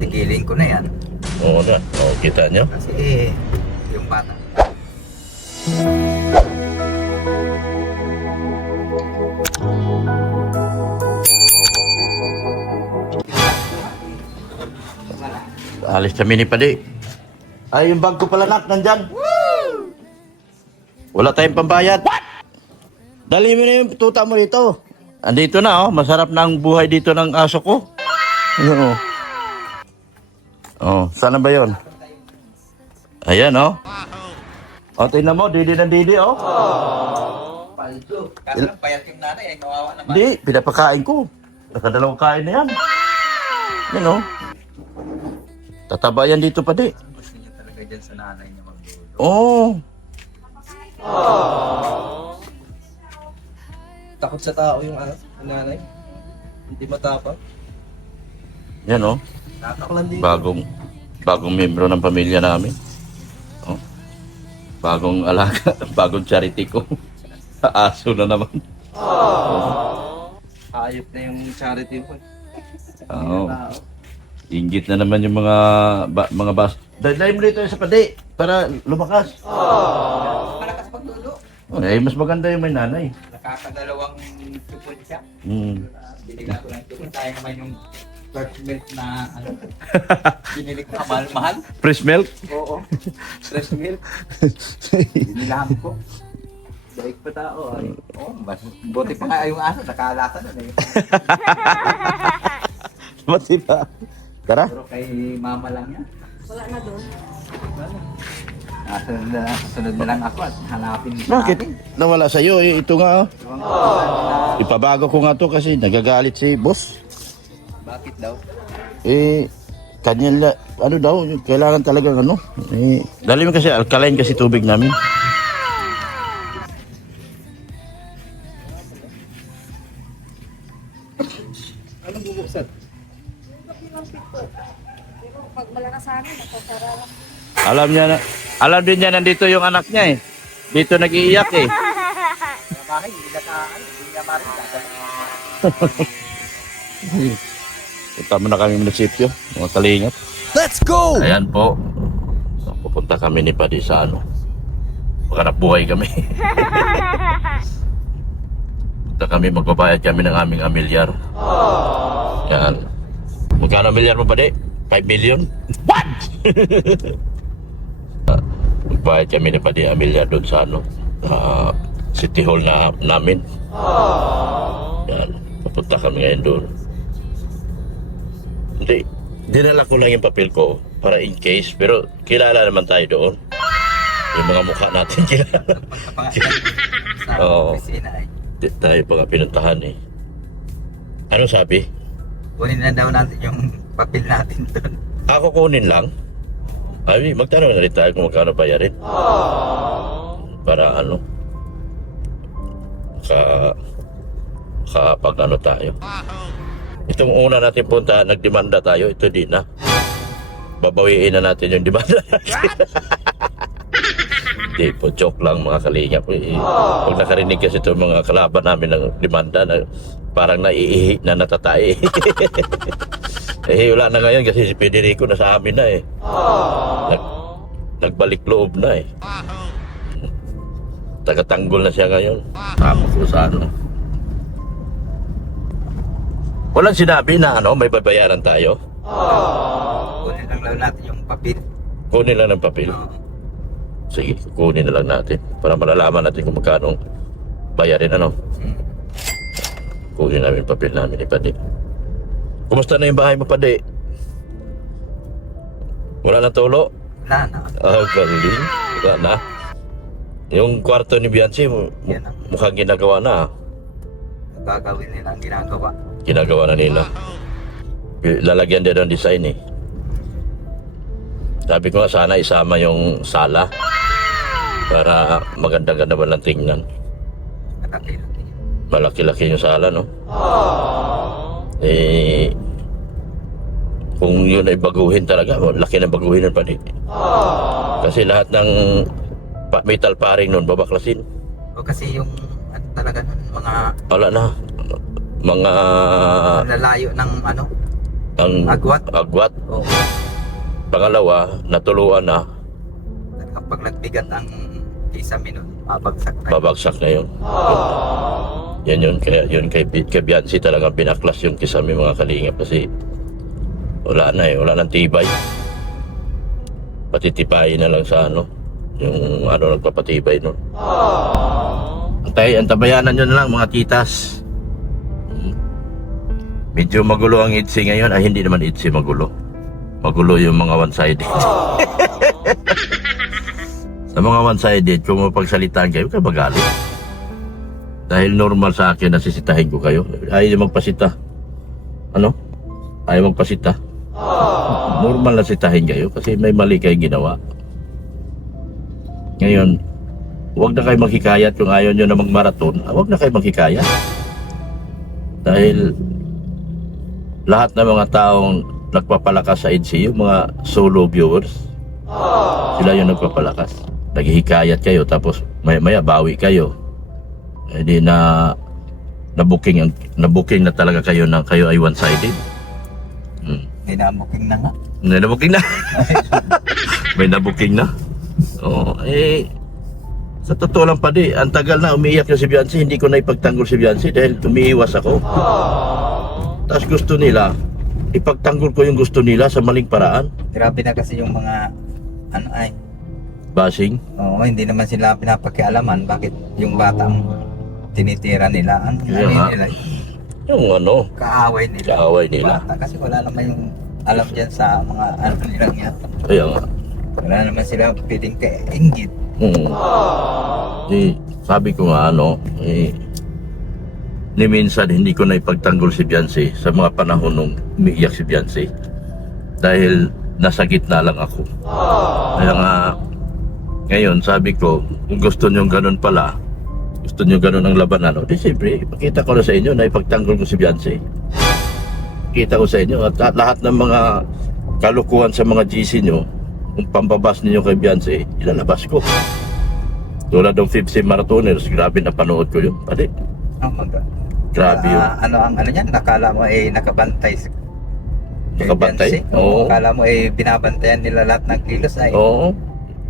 patigilin ko na yan. Oo na. Oo, kita nyo? Kasi yung bata. Alis kami ni Padi. Ay, yung bag ko pala nak, nandyan. Wala tayong pambayad. What? Dali mo na yung tuta mo dito. Andito na, oh. Masarap na ang buhay dito ng aso ko. Ano, oh. Oh, sana ba yun? Ayan, oh. O, tingnan mo, didi ng didi, oh. Paldo. Kasi lang payat yung nanay, ay kawawa naman. Hindi, pinapakain ko. Nakadalawang kain na yan. Yan, oh. Tataba yan dito, Padi. Gusto niya talaga dyan sa nanay niya magdulo. Oh. Takot sa tao yung nanay. Hindi matapang. Yan, oh. Ako lang dito. Bagong membro ng pamilya namin. Oh. Bagong alaga, bagong charity ko. Aso na naman. Ayop na yung charity mo. Oo. Inggit na naman yung mga bas. Dahil mo dito sa Padi para lumakas. Malakas pagdulo. Eh, mas maganda yung may nanay. Nakakadalawang tupon siya. Binigyan ko lang tupon. Tayo naman yung first milk na ano. Binili ko na mahal-mahal. Fresh milk? Oo. Fresh milk. Binilahan ko. Daig pa tao. Ay. Oo, buti pa nga yung aso. Nakaalasa na eh. Mati ba? Tara. Pero kay mama lang yan. Wala na doon. Sunod na lang ako at hanapin sa Bakit? akin. Nawala sa'yo. Eh, ito nga. Oh. Oh. Ipabago ko nga to kasi nagagalit si boss. Bakit daw? Eh, kanya ano daw, kailangan talagang ano. Eh, dali mo kasi, alkaline kasi tubig namin. Anong bubuksan? Pero pag malakas sa amin, nakasara lang. Alam din niya nandito yung anak niya eh. Dito nag-iiyak eh. Sa bahay, hindi na hindi na marin. Punta mo na kami munisipyo, mga kalingap. Let's go! Ayan po. So, pupunta kami ni Padi sa ano. Maghanap buhay kami. Punta kami, magbabayad kami ng aming amilyar. Yan. Magkano amilyar mo, Padi? 5 million? What? Magbayad kami ni Padi amilyar doon sa ano. City Hall na namin. Yan. Pupunta kami ngayon doon. Hindi. Dinala ko lang yung papel ko para in case, pero kilala naman tayo doon. Yung mga mukha natin kilala. Sa Oo. opisina ay. Di tayo pa nga pinuntahan eh. Ano sabi? Kunin na daw natin yung papel natin doon. Ako kunin lang. Ay, magtanong na rin tayo kung magkano bayarin. Para ano, pag ano tayo. Itong una natin punta, nagdemanda tayo, ito din na. Babawiin na natin yung demanda natin. Hindi po, joke lang mga kalingap. Pag nakarinig kasi itong mga kalaban namin ng demanda, na parang naiihi na natatay. Eh, wala na ngayon kasi si Federico nasa amin na eh. Nagbalik loob na eh. Tagatanggol na siya ngayon. Tapos ko sa ano. Walang sinabi na ano, may babayaran tayo. Kunin lang daw natin yung papel. Kunin lang ng papel. Sige, kunin na lang natin. Para malalaman natin kung magkano bayarin ano. Kunin namin papel namin ni Padi. Kumusta na yung bahay mo, Padi? Wala na tulo? Wala na. Galing. Wala na. Yung kwarto ni Bianchi, Yan ang mukhang ginagawa na. gagawin nila ang ginagawa. Ginagawa na nila. Lalagyan din ng design eh. Sabi ko nga sana isama yung sala para maganda-ganda ba lang tingnan. Malaki-laki. Malaki-laki yung sala, no? Eh, kung yun ay baguhin talaga, laki na baguhin nun pa din. Kasi lahat ng metal paring nun, babaklasin. O kasi yung ano talaga nun, mga Wala na. Mga... lalayo ng ano, ang Agwat? agwat. Oo. Pangalawa, natuluan na, Kapag nagbigat ang kisame nun, babagsak na. babagsak na yun. Yan yun, kaya yun kay Biancy talagang pinaklas yung kisame mga kalingap kasi wala na wala nang tibay. Patitipayin na lang sa ano, yung ano nagpapatibay nun. Antabayanan nyo na lang mga titas. Medyo magulo ang ITSI ngayon. Ay, hindi naman ITSI magulo. Magulo yung mga one-sided. Sa mga one-sided, kung mapagsalitaan kayo, huwag ka magalit. Dahil normal sa akin na sisitahin ko kayo. Ayaw magpasita. Ano? Ayaw magpasita. Normal na sitahin kayo kasi may mali kayong ginawa. Ngayon, huwag na kayo maghikayat kung ayaw nyo na magmaraton. Huwag na kayo maghikayat. Dahil lahat ng mga taong nagpapalakas sa EDC, yung mga solo viewers, sila yung nagpapalakas. Naghihikayat kayo tapos maya bawi kayo. Hindi na na-booking na talaga kayo na kayo ay one-sided. May nabuking na nga. May na-booking na. May na-booking na. Oo, sa totoo lang pa di, ang tagal na umiiyak yung si Biancy, hindi ko na ipagtanggol si Biancy dahil umiiwas ako. Tapos gusto nila, ipagtanggol ko yung gusto nila sa maling paraan. Grabe na kasi yung mga, ano ay, Bashing. oo, hindi naman sila pinapakialaman bakit yung batang tinitira nila. Ang Kaya ano nga. nila, Yung ano, kaaway nila. kaaway nila. Bata, kasi wala naman yung alam dyan sa mga ano nilang yan. Kaya nga. Wala naman sila pwedeng kainggit. Sabi ko nga ni minsan hindi ko na ipagtanggol si Biancy sa mga panahon nung umiiyak si Biancy. Dahil nasa gitna lang ako. Kaya nga, ngayon sabi ko, kung gusto nyo ganun pala, gusto nyo ganun ang labanan, di siyempre, ipakita ko na sa inyo na ipagtanggol ko si Biancy. Kita ko sa inyo at lahat ng mga kalukuhan sa mga GC nyo, kung pambabas ninyo kay Biancy, ilalabas ko. Tulad ng 50 marathoners, grabe na panood ko yun. Pati, Oh my God. grabe yun. Ano ang ano niyan? Nakala mo nakabantay. Nakabantay? Beyonce. Oo. Akala mo binabantayan nila lahat ng kilos ay Oo,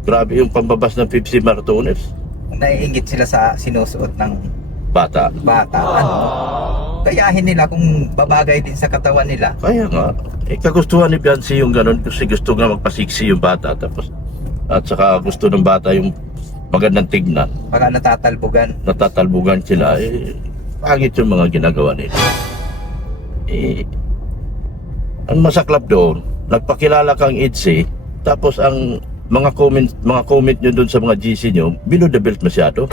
grabe yung pambabas ng 50 marathoners. naiinggit sila sa sinusuot ng Bata. bata. Ano? Kayahin nila kung babagay din sa katawan nila. Kaya nga, kagustuhan ni Biancy yung ganun kasi gusto nga magpasiksi yung bata tapos at saka gusto ng bata yung magandang tignan. Baka natatalbugan. Natatalbugan sila, pangit yung mga ginagawa nila. Ang masaklap doon, nagpakilala kang ITSI, tapos ang mga comment nyo doon sa mga GC nyo, below the belt masyado.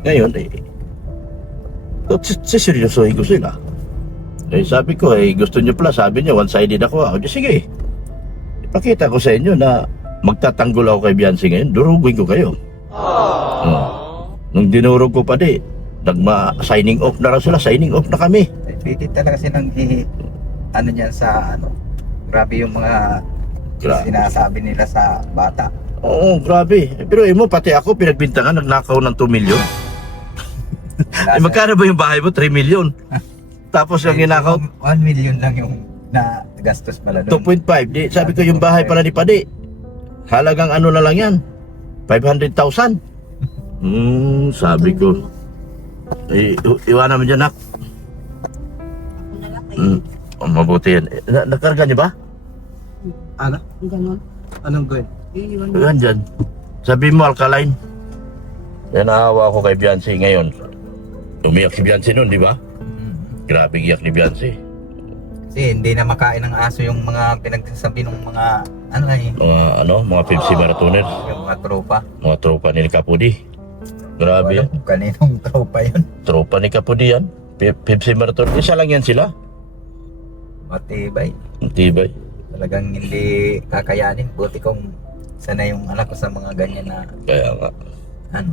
Ngayon, siseryosohin ko sila. Sabi ko, gusto nyo pala, sabi nyo, one-sided ako. Sige, ipakita ko sa inyo na magtatanggol ako kay Biancy ngayon, durugin ko kayo. Nung dinurog ko pa signing off na raw sila, signing off na kami. Pwede talaga silang ano niyan sa ano. Grabe yung mga sinasabi nila sa bata. Oo, grabe. Pero mo, pati ako, pinagbintangan, nagnakaw ng 2 million. Magkano ba yung bahay mo? 3 million. Tapos yung ginakaw, 1 million lang yung nagastos pala doon. 2.5. Sabi ko yung bahay pala ni Padi, halagang ano na lang yan, 500,000. Sabi ko, iwanan mo dyan, nak. Ako na lang kayo. Mabuti yan. Nakarga niyo ba? Ano? Ganon. Anong gawin? Iiwan mo. Yan dyan. Sabi mo, alkaline. Yan, naawa ako kay Biancy ngayon. Umiyak si Biancy noon, di ba? Grabe iyak ni Biancy. Kasi hindi na makain ng aso yung mga pinagsasabi ng mga Mga 50 marathoners. yung mga tropa. Mga tropa ni Kapudi. Grabe yan. Wala kung kaninong tropa yun. Tropa ni Kapudi yan. 50 marathon. Isa lang yan sila. Matibay. Ang tibay. Talagang hindi kakayanin. Buti kung sana yung anak ko sa mga ganyan na Kaya nga. ano.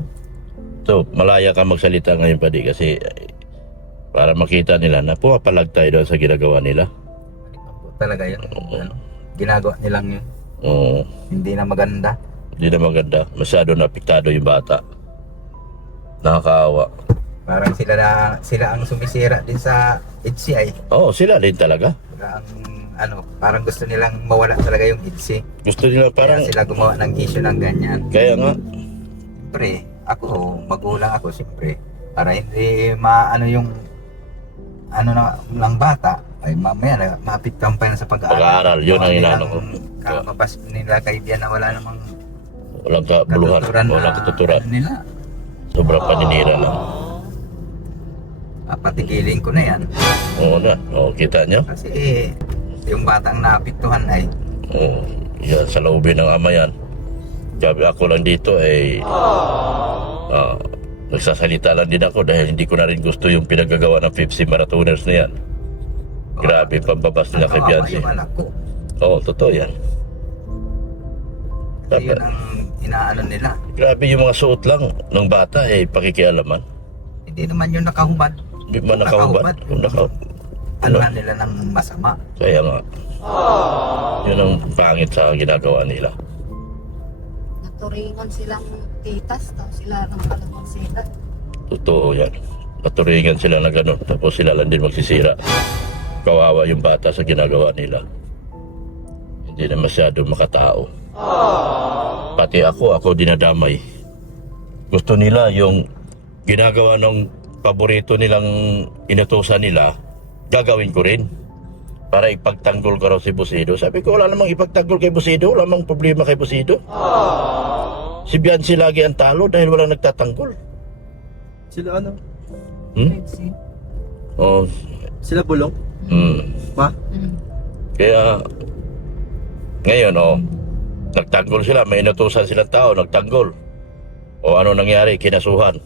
So, malaya ka magsalita ngayon pa kasi para makita nila na pumapalag tayo doon sa ginagawa nila. Talaga yun. Ano, ginagawa nilang yun. Oo. Hindi na maganda. Hindi na maganda. Masyado na apektado yung bata. Nakakaawa. Parang sila ang sumisira din sa HCI. Oo, sila din talaga. Wala ang, parang gusto nilang mawala talaga yung IDSI. Gusto nila Parang parang, sila gumawa ng issue ng ganyan. kaya nga, Siyempre, ako, magulang ako siyempre. Para hindi maano yung ng bata, ay mamaya maapektuhan pa na sa pag-aaral. Pag-aaral, yun ang Baka inaano ko. nilang Kamabas nila kay Dian na wala namang walang kabuluhan, walang katuturan. Nila. Sobrang paninira lang. Patigilin ko na yan. Oo na, oo, kita nyo? Kasi yung batang naapektuhan ay Oo, yan, sa loobin ng ama yan. Sabi ako lang dito ay nagsasalita lang din ako dahil hindi ko na rin gusto yung pinagagawa ng 50 marathoners na yan. Grabe, pambabas nila kay kawawa Bianci. yung anak ko. Oo, totoo yan. Kasi yun ang inaano nila. Grabe yung mga suot lang ng bata pakikialaman. Hindi naman yung nakahubad. Hindi man nakahubad. Ano na nila ng masama. Kaya nga. Yun ang pangit sa ginagawa nila. Naturingan silang titas, tapos sila ng palamang sila. Totoo yan. Maturingan sila na gano'n, tapos sila lang din magsisira. Kawawa yung bata sa ginagawa nila. Hindi na masyado makatao. Pati ako dinadamay. Gusto nila yung ginagawa ng paborito nilang inutusan nila, gagawin ko rin. Para ipagtanggol ka raw si Busido. Sabi ko, wala namang ipagtanggol kay Busido. Wala namang problema kay Busido. Si Bianci lagi ang talo dahil walang nagtatanggol. Sila ano? Hmm? Oh, Sila bulong? Pa? kaya ngayon nagtanggol sila, may inutusan silang tao, nagtanggol. O ano nangyari, kinasuhan.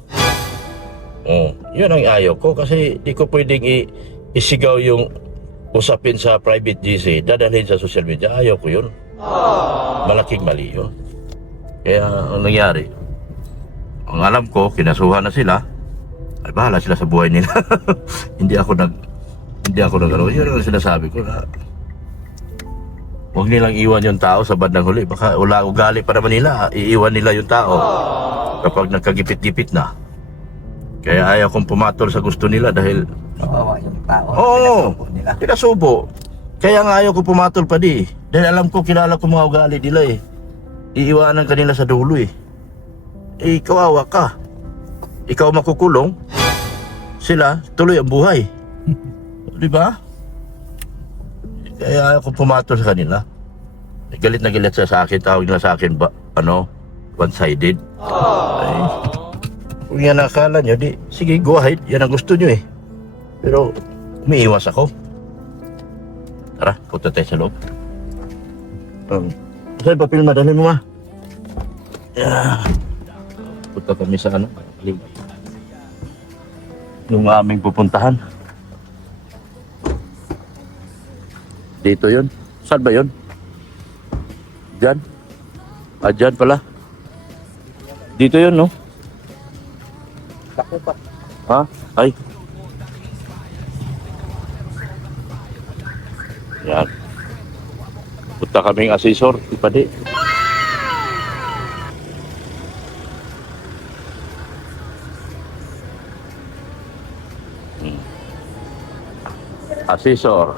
Yun ang ayaw ko kasi di ko pwedeng isigaw yung usapin sa private GC, dadalhin sa social media. Ayaw ko yun. Malaking mali yun. Kaya ang nangyari, ang alam ko, kinasuhan na sila. Ay bahala sila sa buhay nila. Hindi ako nag yun ang sinasabi ko na huwag nilang iwan yung tao sa bandang huli. Baka wala ugali pa naman nila, iiwan nila yung tao kapag nagkagipit-gipit na. Kaya ayaw kong pumatol sa gusto nila dahil Kawawa yung tao. Oo, Pinasubo nila. pinasubo. Kaya nga ayaw ko pumatol pa di. Dahil alam ko, kilala ko mga ugali nila Iiwanan kanila sa dulo kawawa ka. Ikaw makukulong, sila tuloy ang buhay. Di ba? Kaya ayaw ko pumatol sa kanila. Galit na galit sa akin, tawag nila sa akin one-sided. Ay, kung yan ang akala nyo, di, sige, go ahead. Yan ang gusto nyo Pero, umiiwas ako. Tara, punta tayo sa loob. Saan pa film, madalhin mo Punta kami sa yung aming pupuntahan. Dito yun. Saan ba yun? Diyan? Diyan pala. Dito yun, no? Tako pa. Ha? Ay. Yan. Punta kaming asesor, ipadi. Asesor.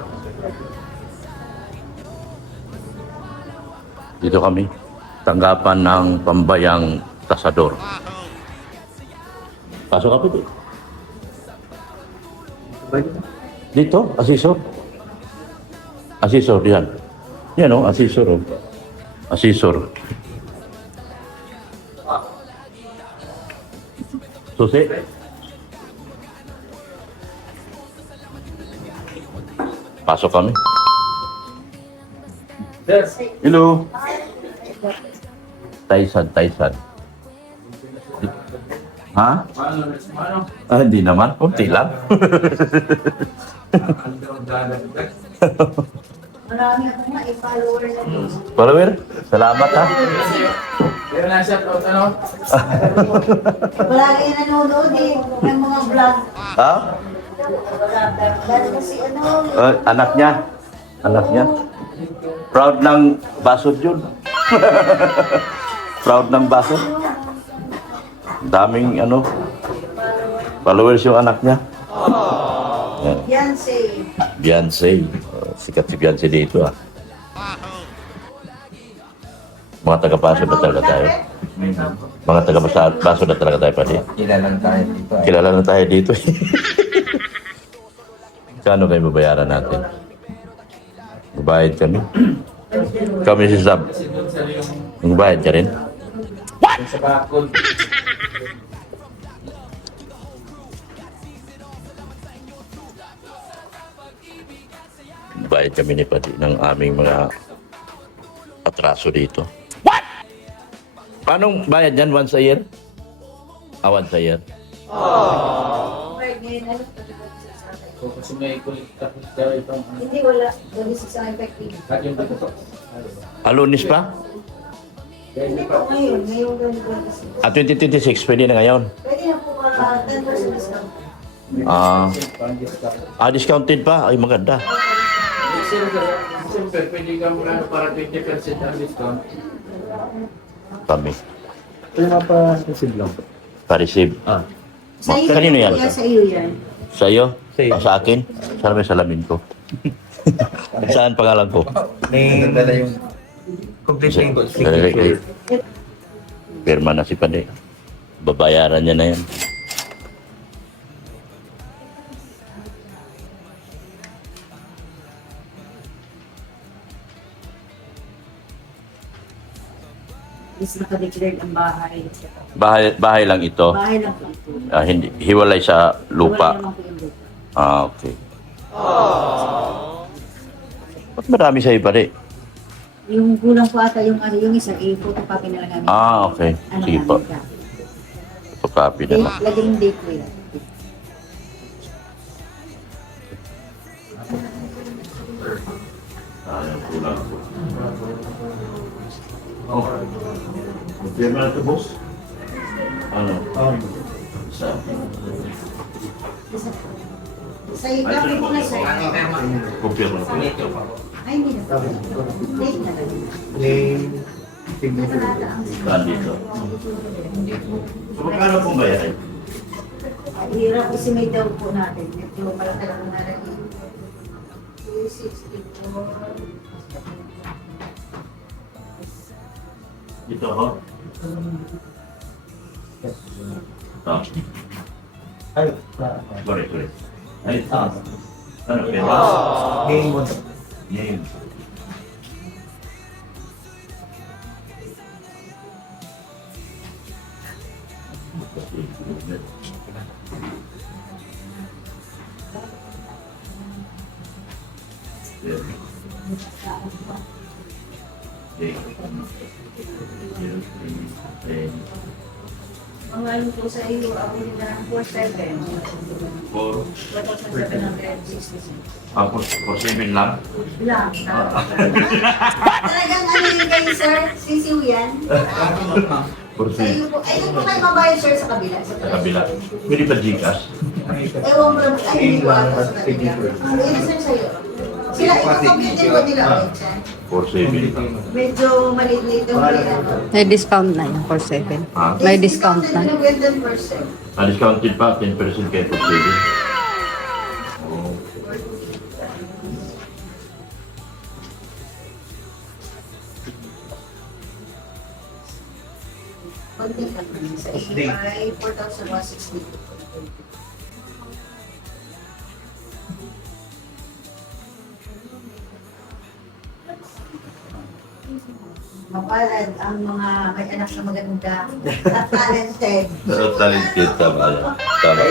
Dito kami. Tanggapan ng pambayang tasador. Pasok ka po. Dito, asesor. Asesor, yan. Yan asesor. Asesor. Susi. Pasok kami. Hello. Taisan. Ha? Hindi naman. Kunti lang. Marami akong ma-follower na doon. Follower, salamat ha. Palagi nanonood ng mga vlog. Ha? Dahil kasi Anak niya. Proud ng basod yun. Proud ng basod. Daming followers yung anak niya. Beyonce. Beyonce. Sikat si Beyonce dito ah. Mga taga-baso na talaga tayo. Mga taga-baso na talaga tayo pati. Kilalang tayo dito. Kilala na tayo dito eh. Kano kayo babayaran natin? Babayad kami. Kami si Sab. Magbayad ka rin? Sa bakod. Bayad kami ni Pati ng aming mga atraso dito. What? Paano bayad yan? Once a year? Once a year. Okay, ngayon, ano talaga sa akin? So, kasi may kulit tapos daw itong Hindi, wala. Wala sa effective. at yung dito. Alunis pa? Hindi po ngayon. Ngayon ganito. At 2026, pwede na ngayon. Pwede na po 10% discount. Discounted pa? Ay, maganda. Siyempre, pwede ka muna para 20% ang discount. Kami. Ito mapa-receive lang. Pa-receive. Sa iyo, Kanino yan? Sa iyo yan. Sa iyo? Sa akin? Sana may salamin ko. Saan pangalan ko? May dala yung complete name ko. Signature. Pirma na si Pade. Babayaran niya na yan. Is nakadeclared ang bahay. Bahay lang ito. Bahay lang po ito. Hindi, hiwalay sa Wala lupa. naman po yung lupa. Okay. Ba't marami sa'yo Pade? Yung kulang po ata yung yung isa, i-photocopy na lang namin. Okay. Ano Sige po. namin ka. Photocopy na lang. Lagay yung date ko yan. Pirma na ito, boss? Ano? Sa... Sa copy po na sir. Kumpirma na ito. Ay, hindi na po. Date na lang. Name, signature. Saan dito? So, magkano pong bayarin? Hirap estimate daw po natin. Medyo malaki lang na rin. 264. Dito ho? Ay, Sorry. Ay, ano, pera? name mo. Name. Ang ano po sa iyo, ako nila ng 47. 4,766. For 7 lang? Lang. Talagang ano yun kayo, sir? Sisiw yan? For Sa iyo po. Ay, doon po kayo mabayad, sir, sa kabila. Sa kabila. Pwede ba Gcash? Ewan ko lang. Ay, hindi ko alam sa kabila. Ano, sir, sa iyo? Sila, ito-compute ko nila. For 7. Medyo maliit-liit yung ano. May discount na yun for 7. Ah, May discount na. Discounted na 10%. discounted pa, 10% kayo for 7. Konti lang. Sa iyo ay 4,160. Mapalad ang mga may anak na maganda at talented. Talented, tama yan. Tama.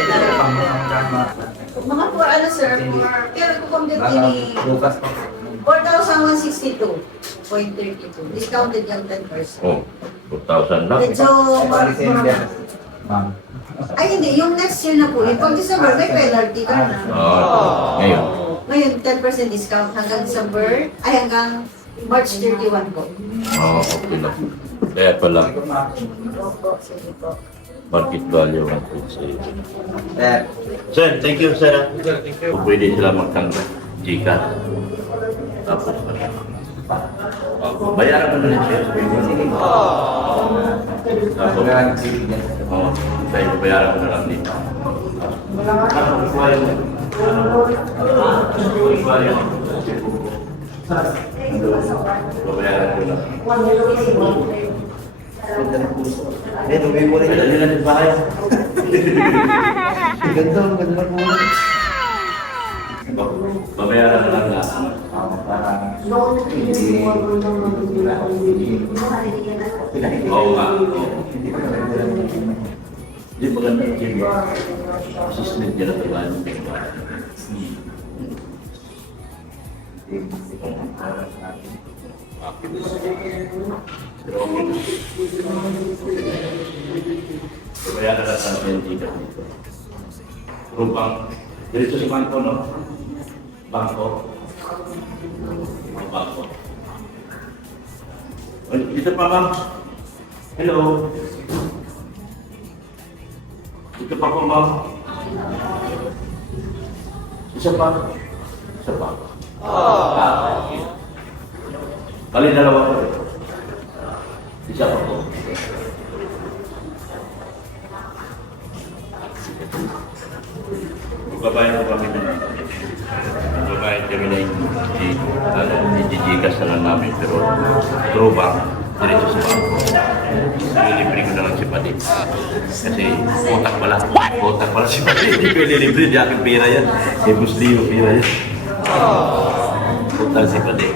Mga for ano sir, pero kung compute ni Bukas pa. 4,162.32. Discounted yung 10%. Oh, 4,000 lang. Medyo December. Ma'am. ay hindi, yung next year na po, yung pag December may penalty ka na. Ngayon. Ngayon 10% discount hanggang December, ay hanggang March 31 po. Okay lang. Kaya pala, Opo, sige po. market value 1.6. Sir, Sir, thank you, sir. Kung pwede sila magtanggap, Gcash. Tapos, bayaran mo na rin siya. Tapos, tayo bayaran mo na lang dito. Ano, kukuha yung Babayaran ko na. Eh, luwi mo rin. Kaya nila din bahay. Ganda, ganda mo. Babayaran na lang na. Para Oo nga. Hindi maganda yung assistant niya na trabaho. Pero okay na. Babayaran na lang yung ticket dito. Rupang, dito sa bangko, no? Bangko. Bangko. Ay, dito pa, ma'am. Hello. Dito pa po, ma'am. Isa pa. Isa pa. Okay. Bali, dalawa po. Isa pa po. Magbabayad po kami na. Magbabayad kami na i-gigas na lang namin. Pero true ba? Diretso sa bangko. Nililibre ko na lang si Pati. Kasi kotak pala. Kotak pala si Pati. Hindi ko ililibre. Di aking pera yan. Eh, Busli yung pera yan. Kotak si Pati.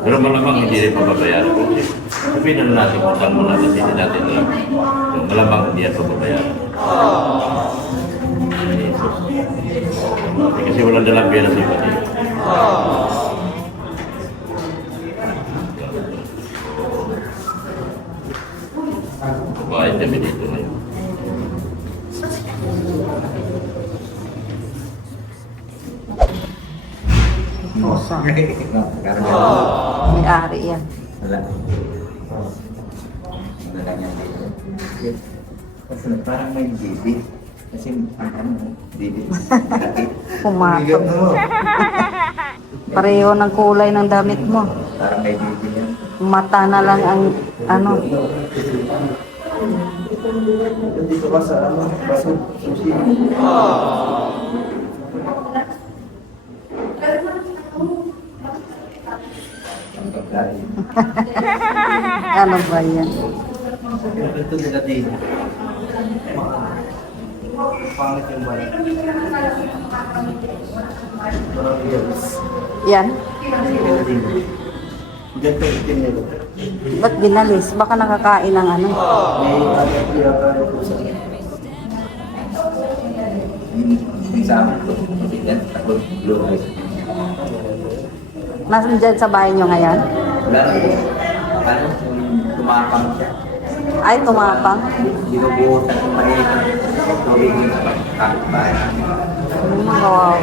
Pero malamang hindi rin pababayaran ko. Sabihin na natin kung saan muna kasi hindi natin alam. So, malamang hindi yan pababayaran. Kasi walang dalang pera si Pati. Babayad kami dito ngayon. Pusa. No, karga. May-ari yan. Wala. Wala lang yan dito. Kasi parang may bibig. Kasi ano, bibig. Pumatong. Pareho ng kulay ng damit mo. Parang may bibig yan. Mata na lang ang ano. Dito ka sa ano, baso, sushi. Ang pagkain. Ano ba yan? Ito nila din. Pangit yung bayan. Parang yes. Yan? Nila din. Ganito yung itim nila. Ba't ginalis? Baka nakakain ng ano? May agad kaya tayo po sa Yung sa amin ko, mabigat, takot, blue-eyes. Nasaan dyan sa bahay nyo ngayon? Wala na po. Ano, tumapang siya. Ay, tumapang. Binubuhusan ng maliit ang tubig yung kapitbahay namin. Wow.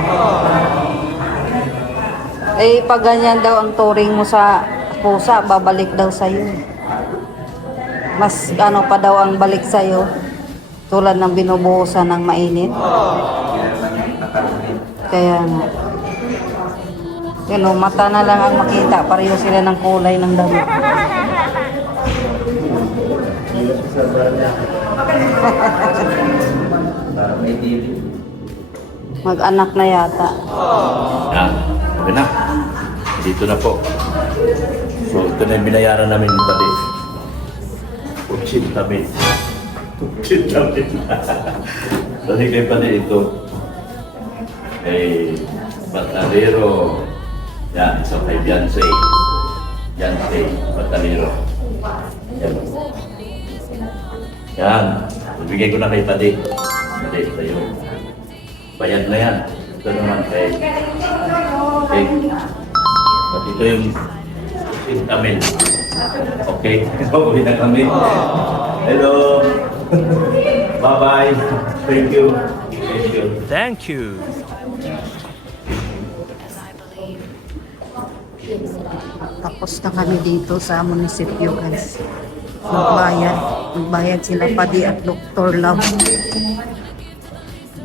Eh, pag ganyan daw ang turing mo sa pusa, babalik daw sa'yo. Mas ano pa daw ang balik sa'yo, tulad ng binubuhusan ng mainit. Hindi na naman yung nakaroon. Kaya nga. Yun o, mata na lang ang makita. Pareho sila ng kulay ng damit. sa bayan. Parang may TV. Mag-anak na yata. Yan. Okay na. Dito na po. So, ito na yung binayaran namin yung pati. 80 mil. 80 mil. Kasi kay pati ito. Kay Batalero. Yan, isa kay Beyonce. Beyonce, Batalero. Yan. Yan. Ibigay ko na kay Pati. Pati, sa'yo. Bayad na yan. Ito naman kay... At ito yung amin. Okay? Pauwi na kami. Hello! Bye-bye! Thank you. Thank you. Thank you. Tapos na kami dito sa munisipyo, guys. Magbayad. Magbayad sila Padi at Dr. Love.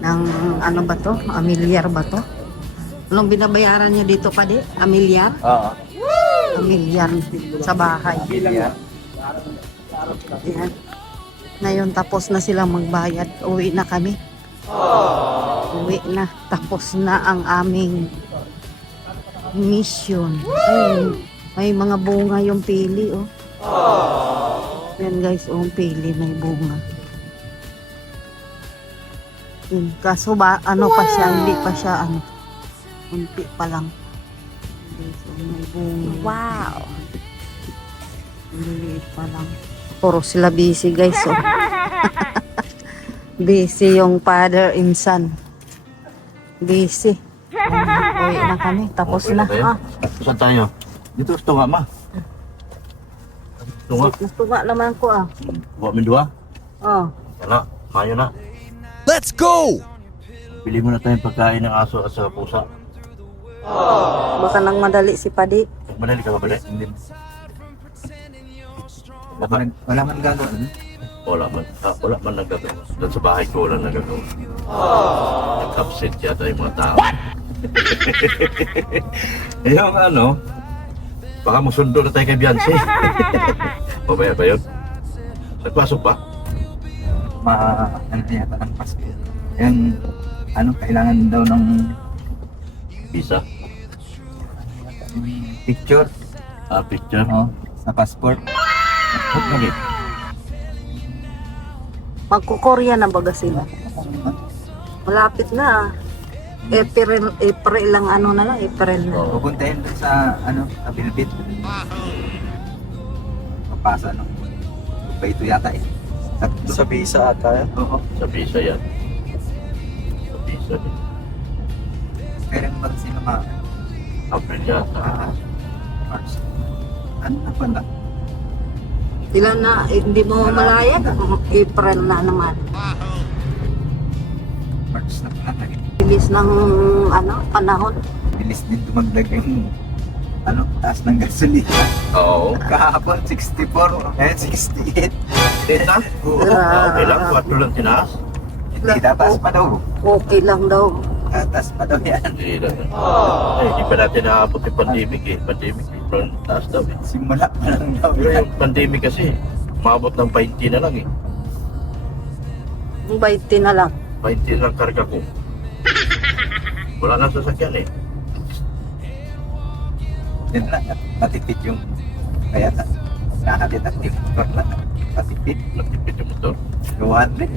Ng ano ba to? Amilyar ba to? Anong binabayaran niyo dito, Padi? Amilyar? Oo. Amilyar sa bahay. Bilya. Yan. Ngayon tapos na silang magbayad. Uwi na kami. Uwi na. Tapos na ang aming mission. Ay, may mga bunga yung pili, oh. Yan guys, oh, pili may bunga. Yun. Kaso ba, ano pa siya, hindi pa siya, ano, unti pa lang. Guys, oh, may bunga. Wow! Liliit pa lang. Puro sila busy guys, oh. Busy yung father and son. Busy. Uwi na kami, tapos Okay na. tayo. Saan tayo? Dito sa tunga, ma. Tunga. Nastuga naman ko, ah. Buwa min dua. Oh. Wala. Mayo na. Let's go! Bili mo na tayong pagkain ng aso at sa pusa. Baka nang madali si Padi. Madali ka ba balik? Hindi. Wala man gagawin. Wala man nagagawin. Doon sa bahay ko wala nagagawin. Nag-absent yata yung mga tao. Yung ano, baka masundo na tayo kay Beyonce. Babaya ba yun? Nagpasok ba? Ano yata ng Pasko. Yung, ano, kailangan daw ng Visa? picture. Picture? Oh, sa passport. Huwag kami. Magkukorya na baga sila. Malapit na, ah. April lang, ano na lang, April na. Oo. Pupuntahin doon sa, ano, sa Bilbit. Papasa, no? Ba ito yata eh. Sa visa ata. Oo. Sa visa yan. Sa visa din. Pero yung ba't sino ma... April yata. March. Ano na pala? Sila na, hindi mo malaya, April na naman. March na pala. Bilis ng, ano, panahon. Bilis din dumagdag yung ano, taas ng gasolina. Oo. Kahapon 64, ngayon 68. Dita? Okay lang. 4 lang tinaas. Hindi, tataas pa daw. Okay lang daw. Tataas pa daw yan. Hindi lang. Hindi pa natin naabot yung pandemic eh. Pandemic eh. Pero taas daw eh. Simula pa lang daw Pero yan. yung pandemic kasi, umabot ng 20 na lang eh. Ang 20 na lang. 20 lang karga ko. Wala na sasakyan eh. Yan lang, matipid yung kaya nakakit ang motor na matipid. Nagtipid yung motor. 200.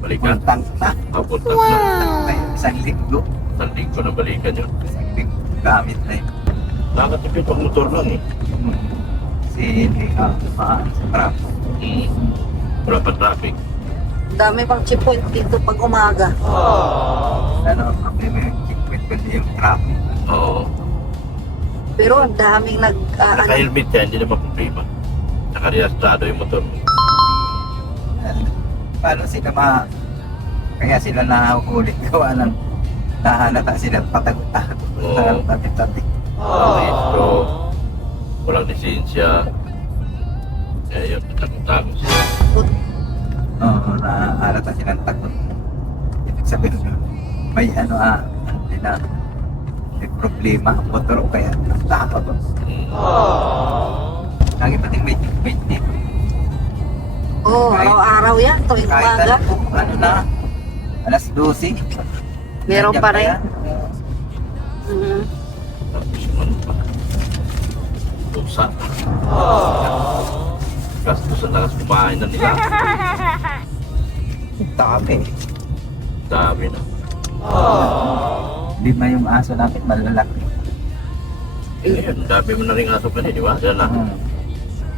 Balikan. Full tank na. Papunta na. Tank na yun. Isang linggo. Tanding ko na balikan yun. Isang linggo gamit na yun. Nakatipid pang motor lang eh. Kasi hindi ka maaan sa traffic. Wala pa traffic. Dami pang checkpoint dito pag umaga. Ano, may checkpoint pwede yung traffic. Oo. Pero ang daming Naka-helmet yan, hindi naman problema. Naka-reastrado yung motor mo. Paano sila kaya sila nahuhuli gawa ng nahalata sila patagot-tagot Oo. sa tabi-tabi. Registro, walang lisensya. Kaya yun, takot-takot sila. Oo, nahalata silang takot. Ibig sabihin may ano hindi na may problema ang motor o kaya takot. Lagi pating may checkpoint dito. Oo, Kahit- araw-araw yan, tuwing Kahit umaga. alam kung ano na, alas 12. Meron Nandiyan pa rin. kaya? Mhm. Tapos yung ano pa. Pusa. Gastusan na kasi kumain na nila. Dami. Dami na. Lima yung aso namin, malalaki. Ngayon, dami mo na rin aso pa di ba? Yan na.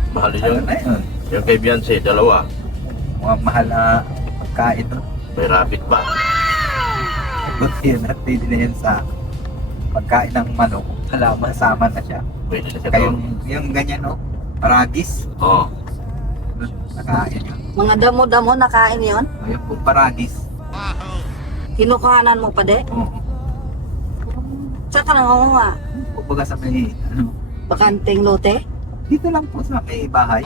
Mahal din Ano yung, na yun? yung kay Beyonce, dalawa. Mga mahal na pagkain. No? May rabbit pa. Buti yun at pwede na yan sa pagkain ng manok. Halaman, sama na siya. Pwede na siya Kaya doon. yung ganyan, no? Paragis. Oo. Nakain yun. Mga damo-damo nakain yon. Ayun po, paragis. Kinukuhanan mo pa de. Oo. Saka nangunguha. Kumbaga sa may, ano, Bakanting lote. dito lang po sa may bahay.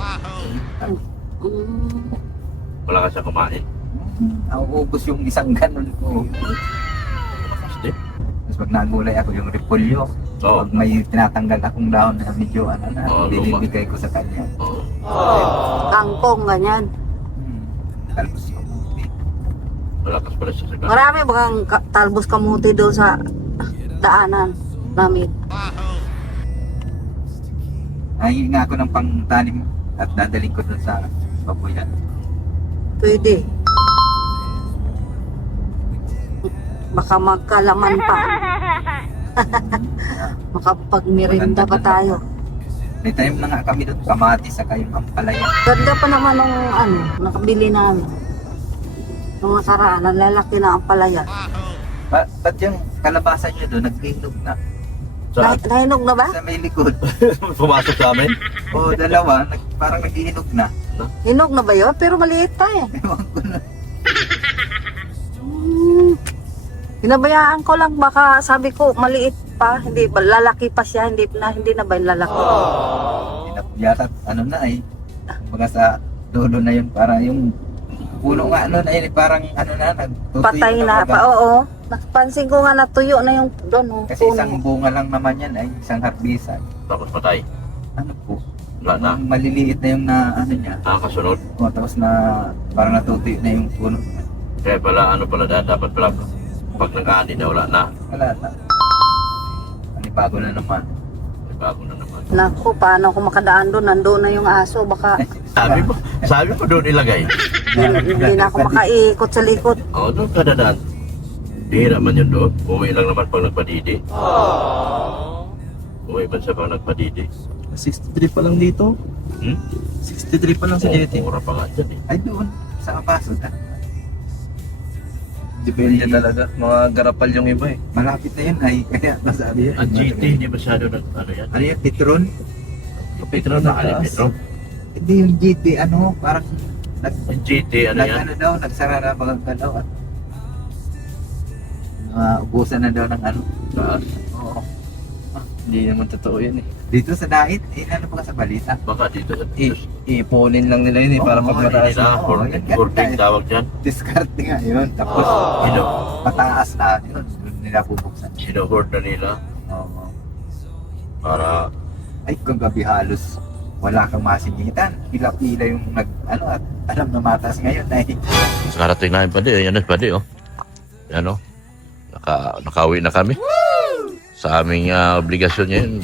Mm. Wala ka siya kumain. Nauubos yung isang ganun ko. Kasi, Tapos pag nagulay ako yung repolyo, Oo. pag may tinatanggal akong dahon na medyo ano na, Oo, luma. binibigay ko sa kanya. oo. Kangkong, ganyan. Talbos kamuti. Malakas pala siya sa gano'n. Marami bang talbos kamuti doon sa daanan namin. Nahingi nga ako ng pangtanim at dadaling ko dun sa babuyan. Pwede. Baka magkalaman pa. Makapagmerinda pa tayo. May tanim na nga kami doon, kamatis sa kayong ampalaya. Ganda pa naman ng nakabili namin. Nung nakaraan, ang lalaki na ang palaya. Ba't yung kalabasan nyo doon, naghinog na? Saan? Nahinog na ba? Sa may likod. Pumasok sa amin? O dalawa, parang naghinog na. Hinog na ba yun? Pero maliit pa eh. Ewan ko na. Hinabayaan ko lang, baka sabi ko maliit pa, hindi ba lalaki pa siya, hindi na ba yung lalaki? Yata, ano na eh. Kumbaga sa dulo na yun, para yung puno nga ano na yun, parang ano na, nagtutuyo Patay na pa, oo. Napansin ko nga natuyo na yung doon. Oh, Kasi isang bunga lang naman yan ay isang harbisan. Tapos patay. Ano po? Wala na. Yung maliliit na yung na ano niya. Nakakasunod. O, tapos na parang natutuyo na yung puno. Kaya pala, ano pala dahil dapat pala pag nag-aani na wala na. Wala na. Panibago na naman. May bago na naman. Naku, paano ako makadaan doon? Nandoon na yung aso, baka Sabi mo doon ilagay. hindi na ako makaikot sa likod. Oo, doon ka dadaan. Hira man yun doon. Uwi lang naman pag nagpadidi. Uwi man siya pag nagpadidi. 63 pa lang dito. Hmm? 63 pa lang sa JT. Mura pa nga dyan eh. Ay doon, sa Apaso. Depende talaga. Mga garapal yung iba eh. Malapit na yun ay, kaya nasabi yan. Ang GT, hindi masyado na ano yan. Ano yun, Petron? Petro na Alin, taas. Petro? Hindi yung GT, ano, parang Ang GT, ano yan? ano daw, nagsara na mga daw at ubusan na daw ng ano. Taas. Oo. Hindi naman totoo yan eh. Dito sa dait, ano pa ka sa balita? Baka dito sa Ipunin lang nila yun eh. Para pag mataas. nila, hoarding tawag dyan. Discard nga yun. Tapos, pataas na yun. Doon nila bubuksan. Hino-hoard na nila Oo. para Ay, kung gabi halos wala kang masingitan. Pila-pila yung ano, at alam na matas ngayon ay Nakarating namin pa di, yan pa di, oh. Yan, oh. Nakauwi na kami. Sa aming obligasyon niya yun,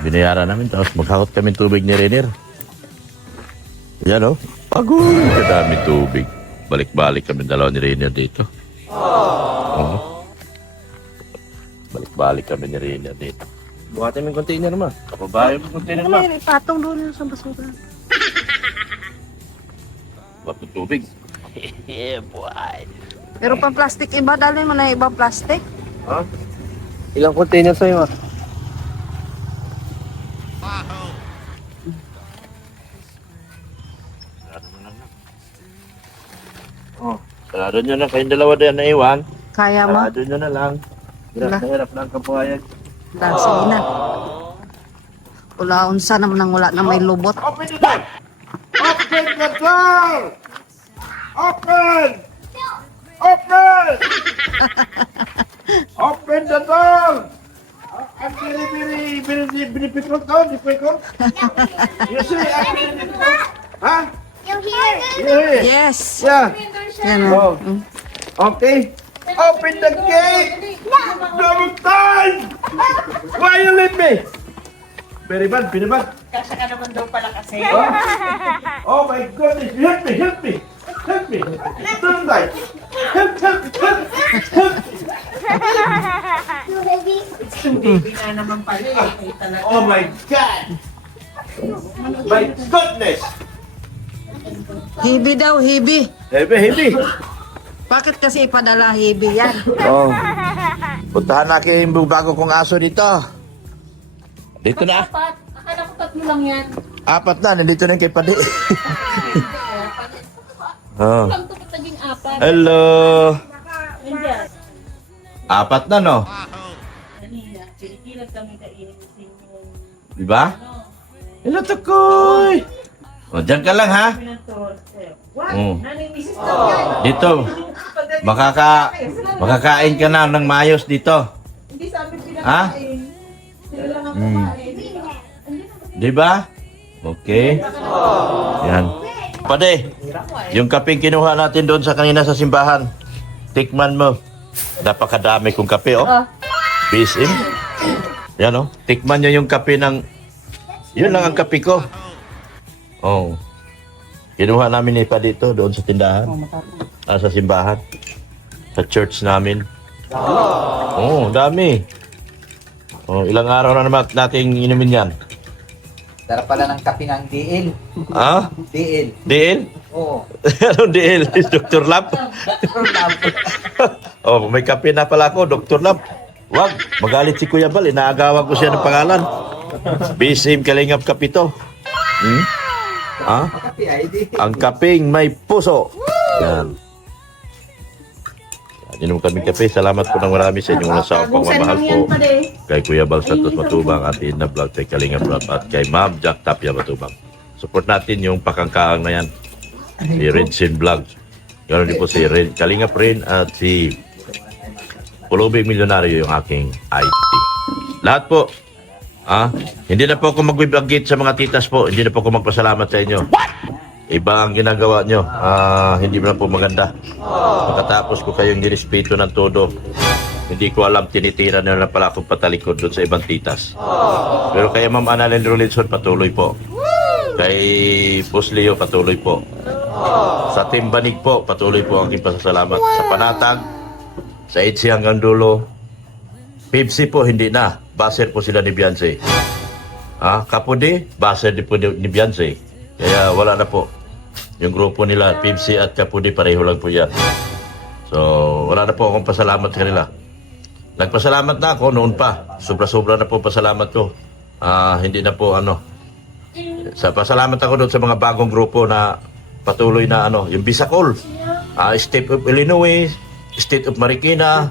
binayaran namin. Tapos maghakot kami tubig ni Rainier. Yan, oh. Pagod! Kadami tubig. Balik-balik kami dalawa ni Rainier dito. Oo. Balik-balik kami ni Rainier dito. Buhatin mo yung container mo. Kapabayo mo kung tinan mo. May patong doon sa basura. Bakit tubig? Yeah, boy. Pero pang plastic iba, dali mo na ibang plastic. Ha? Ilang container sa'yo ah? Sarado mo lang na. Oh, sarado nyo na. Kayong dalawa din na iwan. Kaya mo? Sarado nyo na lang. Hirap Wala. na hirap lang kabuhayan. Sige na. Wala unsa naman nang wala na may lubot. Open the door! Open the door! Open! Open! Open the door! I'm very difficult now, difficult. You see, I'm very difficult. Huh? Yung here. You hear? Yes. Yeah. Yan Oh. o. Okay. Open the gate! Double time! Why you leave me? Very bad, very bad. Kasya ka naman daw pala kasi. Oh my goodness, help me, help me, help me. Don't die. Help, help, help, help. Yung baby. Baby na naman pala eh. Ay, talaga. Oh my God. My goodness. Hibi daw, hibi. Heavy, heavy. Bakit kasi ipadala hibi yan? Oh. Puntahan natin yung bago kong aso dito. Dito na. Apat. Akala ko tatlo lang yan. Apat na, nandito na yung kay Padi. Oh. Lang ito naging apat. Hello. Nandiyan. Apat na, no? Kanina. Pinipilag kami kainin yung Di ba? ano. Hello, Tukoy. O, dyan ka lang, ha? Pinatol. What? Oh. Nanay misis daw yan. Dito. Makakain ka na ng mayos dito. Hindi sabi Ha? pinakain. Sila lang ang kumain. Di ba? Okay. Yan. Pade, Yung kapeng kinuha natin doon sa kanina sa simbahan. Tikman mo. Napakadami kong kape, oh. BSM. Yan, oh. Tikman nyo yung kape ng... Yun lang ang kape ko. Oh. Kinuha namin ni pa dito, doon sa tindahan. Sa simbahan. Sa church namin. Oh, dami. Oh, ilang araw na naman nating inumin yan. Sarap pala ng kape ng DL. Ah? DL. DL? Oo. Anong DL? Dr. Lab? Oh, may kape na pala ako, Dr. Lab. Wag, magalit si Kuya Bal. Inaagawan ko siya ng pangalan. BSM Kalingap Kapito. Ah? Kape ID. Ang kapeng may puso. Yan. Inom kami kape. Salamat po ng marami sa inyong nasa pagmamahal po. Kay Kuya Bal Santos Matubang, at Ina Vlog, kay Kalinga Vlog, at kay Ma'am Jack Tapia Matubang. Support natin yung pakangkaang na yan. Si Redsin Vlog. Ganoon din po si Kalinga Prin at si Pulubing Milyonaryo yung aking IT. Lahat po. Hindi na po ako magbibanggit sa mga titas po. Hindi na po ako magpasalamat sa inyo. Iba ang ginagawa nyo. Hindi na po maganda. Pagkatapos ko kayong nirespeto ng todo, hindi ko alam, tinitira na pala akong patalikod doon sa ibang titas. Pero kay Ma'am Annalyn Rolinson, patuloy po. Kay Boss Leo, patuloy po. Sa Team Banig po, patuloy po ang aking pasasalamat. Sa Panatag, sa EDSI hanggang dulo. Pepsi po, hindi na. Baser po sila ni Beyonce. Kapudi, baser din po ni Beyonce. Kaya wala na po. Yung grupo nila, Pepsi at Kapudi, pareho lang po yan. So, wala na po akong pasalamat sa kanila. Nagpasalamat na ako noon pa. Sobra-sobra na po pasalamat ko. Hindi na po pasalamat ako doon sa mga bagong grupo na patuloy na yung Bisacol, State of Illinois, State of Marikina,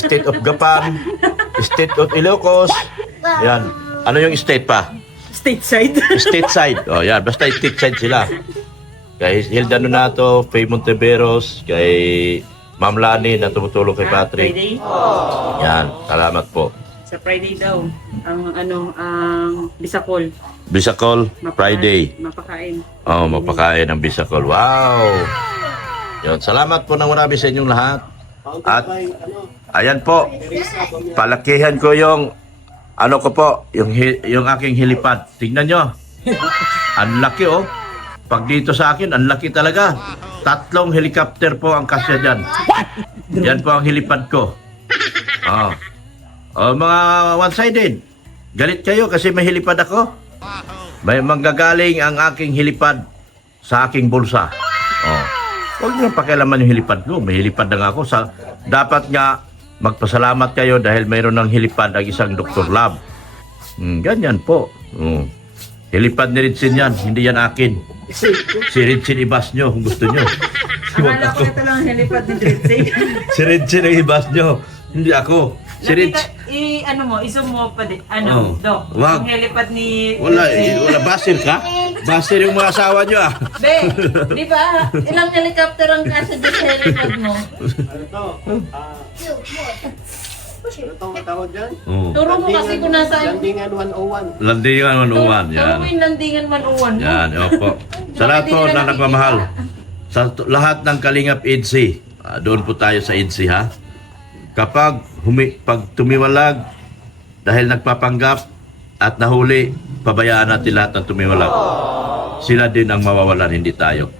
State of Gapan, State of Ilocos. Yan. Ano yung state pa? Stateside. Stateside. Oh, yan. Basta stateside sila. Kay Hilda Nonato, Faye Monteveros, kay Ma'am Lani na tumutulong kay Patrick. Friday. Yan. Salamat po. Sa Friday daw, ang Bisacol. Bisacol, Friday. Mapakain. Oh, mapakain ng Bisacol. Wow! Yun. Salamat po ng marami sa inyong lahat. At ayan po, palakihan ko yung yung aking hilipad. Tingnan nyo. Ang laki, oh. Pag dito sa akin, ang laki talaga. 3 helicopter po ang kasya dyan. Yan po ang hilipad ko. Mga one-sided. Galit kayo kasi may hilipad ako. May manggagaling ang aking hilipad sa aking bulsa. Huwag nyo pakialaman yung hilipad ko. May hilipad na nga ako. Dapat nga magpasalamat kayo dahil mayroon ng hilipad ang isang Dr. Lab. Ganyan po. Hilipad ni Ritsin yan. Hindi yan akin. Si Ritsin ibas nyo kung gusto nyo. Akala ko ito lang ang helipad ni Dritzy. Si Ritsin ang ibas nyo. Hindi ako. Si Ritz. Iso mo pa din. Dok? Wag. Ang helipad ni Wala, Dritzy. wala. Basil ka? Basil yung mga asawa nyo Be, di ba? Ilang helicopter ang kasya dyan sa helipad mo? Turo mo kasi kung nasaan. Landingan 101. Yan. Turuin Landingan 101. Yan, opo. Sa lahat po na nagmamahal. Sa lahat ng Kalingap EDSI, doon po tayo sa EDSI, ha? Kapag pag tumiwalag dahil nagpapanggap at nahuli, pabayaan natin lahat ng tumiwalag. Sila din ang mawawalan, hindi tayo.